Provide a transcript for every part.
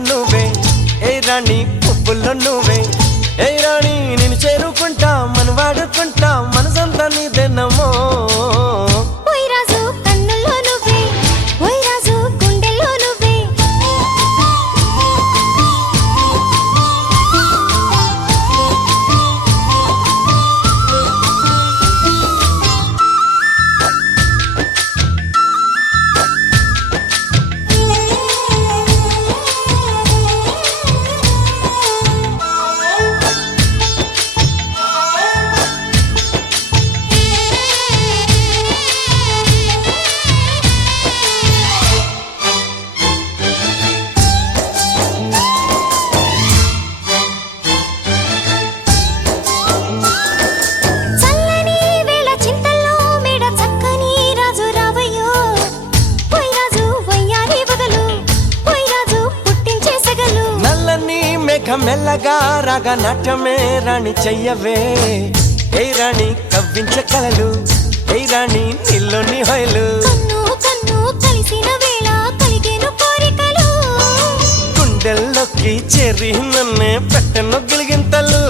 నువ్వే ఏ రాణి పువ్వుల్లో నువ్వే ఏ రాణి నేను చేరుకుంటా మన వాడుకుంటా మనసంతా నీదేనమ్మో మెల్లగా రాగా నాట్యమే రాణి చెయ్యవే ఏ రాణి కవ్వించ కలలు ఏ రాణి నీలోని హొయలు గుండెల్లోకి చేరి నన్నే పెట్టను గిలిగింతలు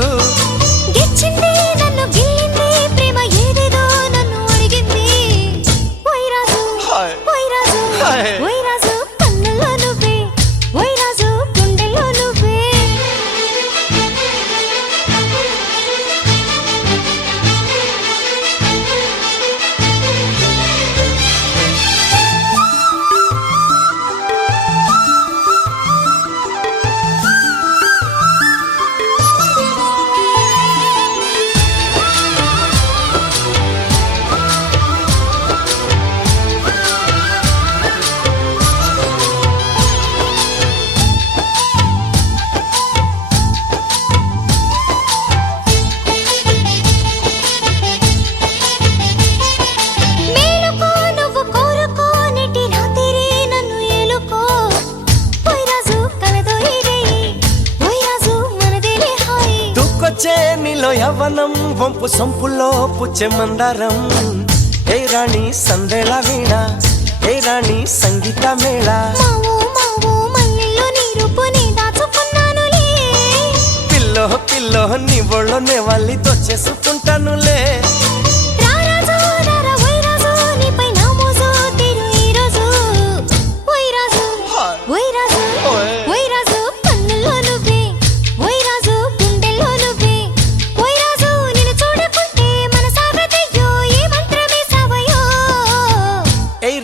నీలో యవ్వనం వంపు సొంపుల్లో పుచ్చే మందారం ఏ రాణి సందేళ వీణ ఏ రాణి సంగీత మేళ పిల్లో పిల్లో నీ ఒళ్ళోనే వాళ్ళి దొచ్చేసుకుంటానులే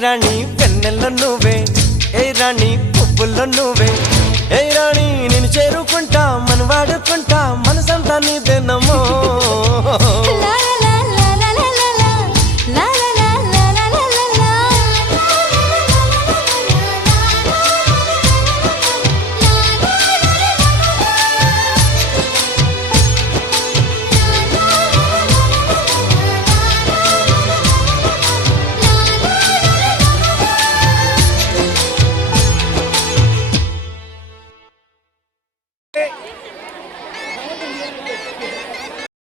రాణి వెన్నెల్లో నువ్వే ఏ రాణి పువ్వుల్లో నువ్వే ఏ రాణి నేను చేరుకుంటా మన వాడుకుంటా మనసంతా నీదేనమ్మో